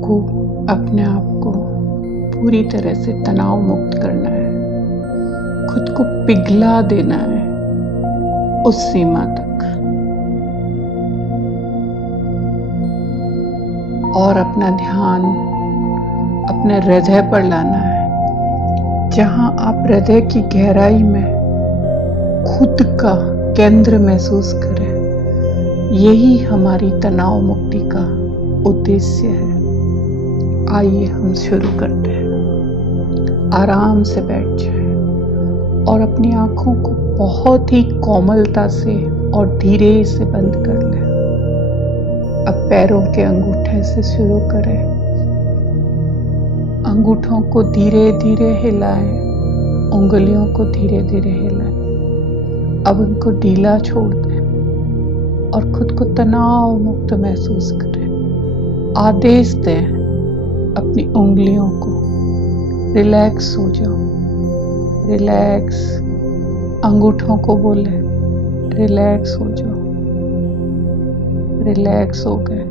आपको अपने आप को पूरी तरह से तनाव मुक्त करना है, खुद को पिघला देना है उस सीमा तक, और अपना ध्यान अपने हृदय पर लाना है, जहां आप हृदय की गहराई में खुद का केंद्र महसूस करें। यही हमारी तनाव मुक्ति का उद्देश्य है। आइए हम शुरू करते हैं। आराम से बैठ जाएं और अपनी आंखों को बहुत ही कोमलता से और धीरे से बंद कर लें। अब पैरों के अंगूठे से शुरू करें। अंगूठों को धीरे धीरे हिलाएं, उंगलियों को धीरे धीरे हिलाएं। अब उनको ढीला छोड़ दें और खुद को तनाव मुक्त महसूस करें। आदेश दें अपनी उंगलियों को, रिलैक्स हो जाओ, रिलैक्स। अंगूठों को बोले, रिलैक्स हो जाओ, रिलैक्स हो गए।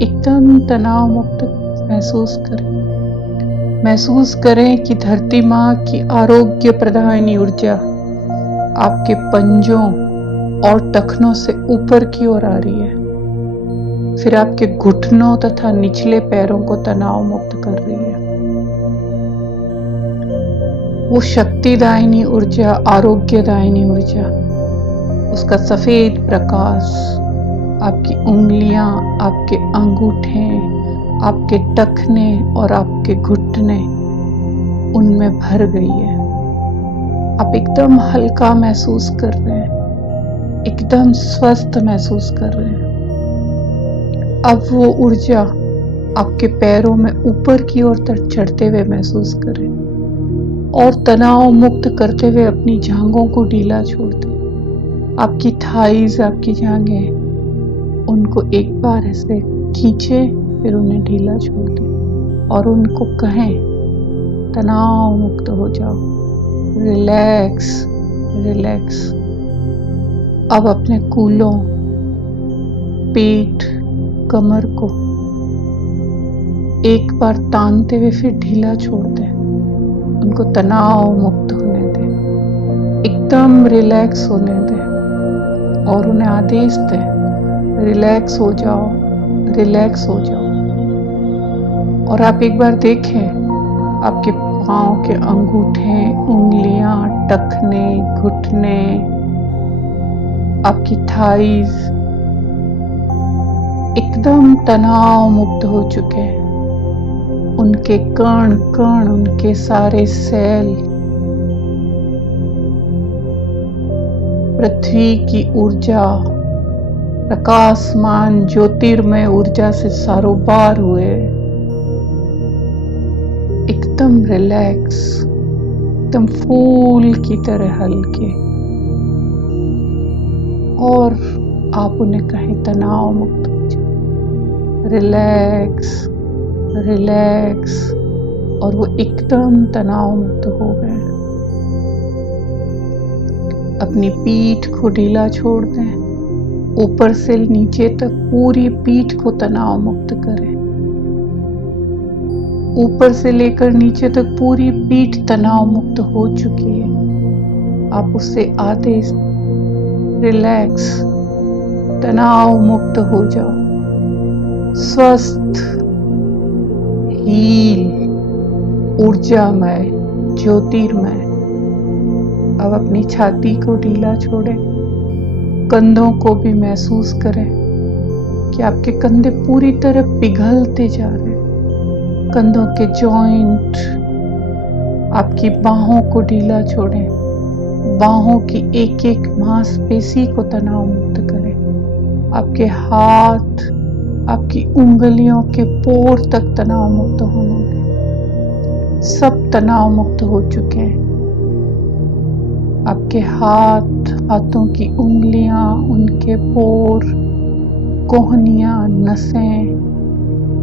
एकदम तनाव मुक्त महसूस करें। महसूस करें कि धरती माँ की आरोग्य प्रदायिनी ऊर्जा आपके पंजों और टखनों से ऊपर की ओर आ रही है, फिर आपके घुटनों तथा निचले पैरों को तनाव मुक्त कर रही है। वो शक्तिदायिनी ऊर्जा, आरोग्यदायिनी ऊर्जा, उसका सफेद प्रकाश आपकी उंगलियां, आपके अंगूठे, आपके टखने और आपके घुटने उनमें भर गई है। आप एकदम हल्का महसूस कर रहे हैं, एकदम स्वस्थ महसूस कर रहे हैं। अब वो ऊर्जा आपके पैरों में ऊपर की ओर तक चढ़ते हुए महसूस करें और तनाव मुक्त करते हुए अपनी जांघों को ढीला छोड़ दें। आपकी थाइज, आपकी जांघें, उनको एक बार ऐसे खींचे, फिर उन्हें ढीला छोड़ दें और उनको कहें तनाव मुक्त हो जाओ, रिलैक्स, रिलैक्स। अब अपने कूल्हों, पेट, कमर को एक बार तानते हुए फिर ढीला छोड़ दें, उनको तनाव मुक्त होने दें, एकदम रिलैक्स होने दें और उन्हें आदेश दें, रिलैक्स हो जाओ, रिलैक्स हो जाओ। और आप एक बार देखें आपके पाँव के अंगूठे, उंगलियां, टखने, घुटने, आपकी थाइज एकदम तनाव मुक्त हो चुके हैं। उनके कण कण, उनके सारे सेल पृथ्वी की ऊर्जा, प्रकाशमान ज्योतिर्मय ऊर्जा से सारोबार हुए, एकदम रिलैक्स, एकदम फूल की तरह हल्के। और आप उन्हें कहें तनाव मुक्त हो जाओ, रिलैक्स, रिलैक्स, और वो एकदम तनाव मुक्त हो गए। अपनी पीठ को ढीला छोड़ दें, ऊपर से नीचे तक पूरी पीठ को तनाव मुक्त करें। ऊपर से लेकर नीचे तक पूरी पीठ तनाव मुक्त हो चुकी है। आप उससे आदेश, रिलैक्स, तनाव मुक्त हो जाओ, स्वस्थ, हील, ऊर्जामय, ज्योतिर्मय। अब अपनी छाती को ढीला छोड़ें, कंधों को भी महसूस करें कि आपके कंधे पूरी तरह पिघलते जा रहे हैं। कंधों के जॉइंट, आपकी बाहों को ढीला छोड़ें, बाहों की एक एक मांसपेशी को तनाव मुक्त करें। आपके हाथ, आपकी उंगलियों के पोर तक तनाव मुक्त होने दें। सब तनाव मुक्त हो चुके हैं। आपके हाथ, हाथों की उंगलियां, उनके पोर, कोहनियां, नसें,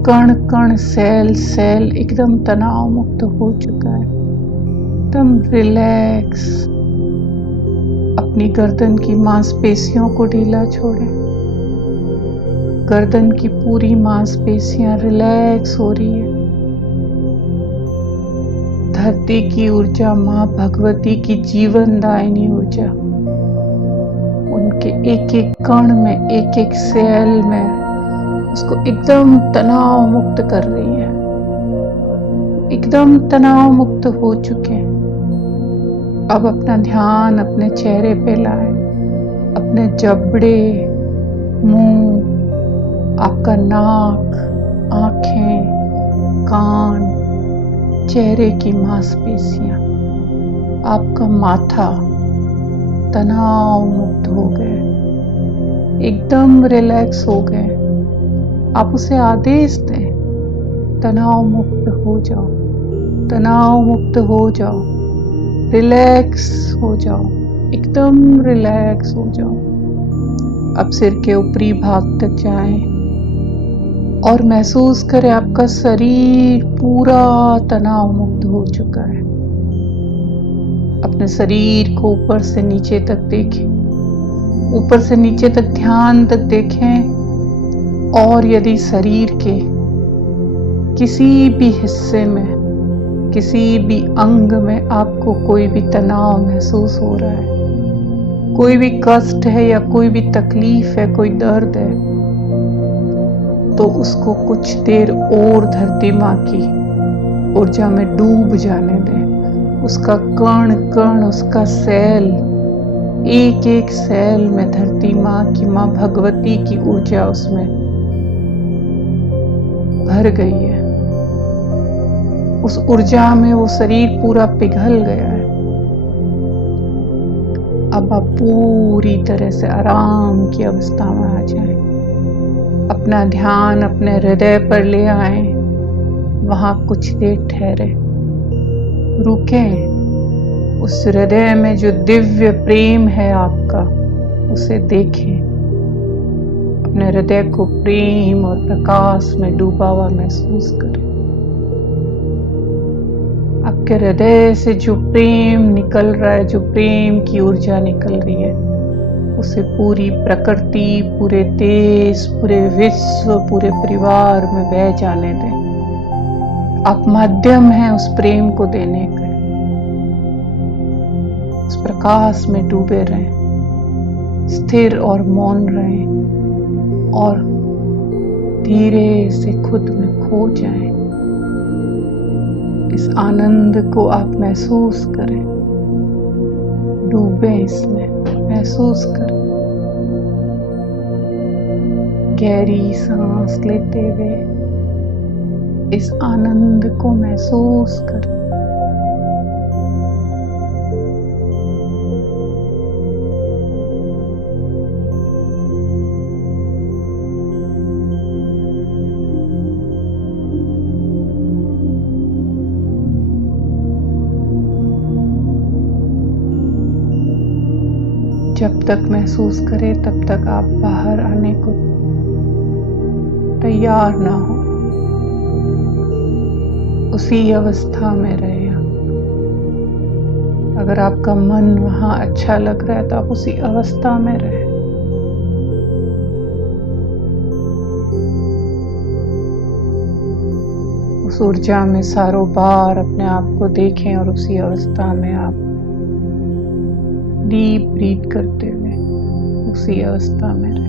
कण कण, सेल सेल एकदम तनाव मुक्त हो चुका है, एकदम रिलैक्स। अपनी गर्दन की मांसपेशियों को ढीला छोड़ें, गर्दन की पूरी मांसपेशियां रिलैक्स हो रही है। धरती की ऊर्जा, माँ भगवती की जीवनदायिनी ऊर्जा उनके एक एक कण में, एक एक सेल में उसको एकदम तनाव मुक्त कर रही है। एकदम तनाव मुक्त हो चुके हैं। अब अपना ध्यान अपने चेहरे पे लाए, अपने जबड़े, मुंह, आपका नाक, आंखें, कान, चेहरे की मांसपेशियां, आपका माथा तनाव मुक्त हो गए, एकदम रिलैक्स हो गए। आप उसे आदेश दें, तनाव मुक्त हो जाओ, तनाव मुक्त हो जाओ, रिलैक्स हो जाओ, एकदम रिलैक्स हो जाओ। अब सिर के ऊपरी भाग तक जाएं और महसूस करें आपका शरीर पूरा तनाव मुक्त हो चुका है। अपने शरीर को ऊपर से नीचे तक देखें, ऊपर से नीचे तक ध्यान तक देखें और यदि शरीर के किसी भी हिस्से में, किसी भी अंग में आपको कोई भी तनाव महसूस हो रहा है, कोई भी कष्ट है या कोई भी तकलीफ है, कोई दर्द है, तो उसको कुछ देर और धरती माँ की ऊर्जा में डूब जाने दें। उसका कण कण, उसका सेल, एक एक सेल में धरती माँ की, माँ भगवती की ऊर्जा उसमें भर गई है। उस ऊर्जा में वो शरीर पूरा पिघल गया है। अब आप पूरी तरह से आराम की अवस्था में आ जाएं। अपना ध्यान अपने हृदय पर ले आए, वहां कुछ देर ठहरे, रुकें। उस हृदय में जो दिव्य प्रेम है आपका, उसे देखें। अपने हृदय को प्रेम और प्रकाश में डूबा हुआ महसूस करें। आपके हृदय से जो प्रेम निकल रहा है, जो प्रेम की ऊर्जा निकल रही है, उसे पूरी प्रकृति, पूरे देश, पूरे विश्व, पूरे परिवार में बह जाने दें। आप माध्यम हैं उस प्रेम को देने के। उस प्रकाश में डूबे रहें, स्थिर और मौन रहें और धीरे से खुद में खो जाएं। इस आनंद को आप महसूस करें, डूबे इसमें, महसूस करें। गहरी सांस लेते हुए इस आनंद को महसूस करें। जब तक महसूस करें तब तक आप बाहर आने को तैयार ना हो, उसी अवस्था में रहे आप। अगर आपका मन वहां अच्छा लग रहा है तो आप उसी अवस्था में रहे। उस ऊर्जा में सारों बार अपने आप को देखें और उसी अवस्था में आप डीप ब्रीथ करते हुए उसी अवस्था में रहें।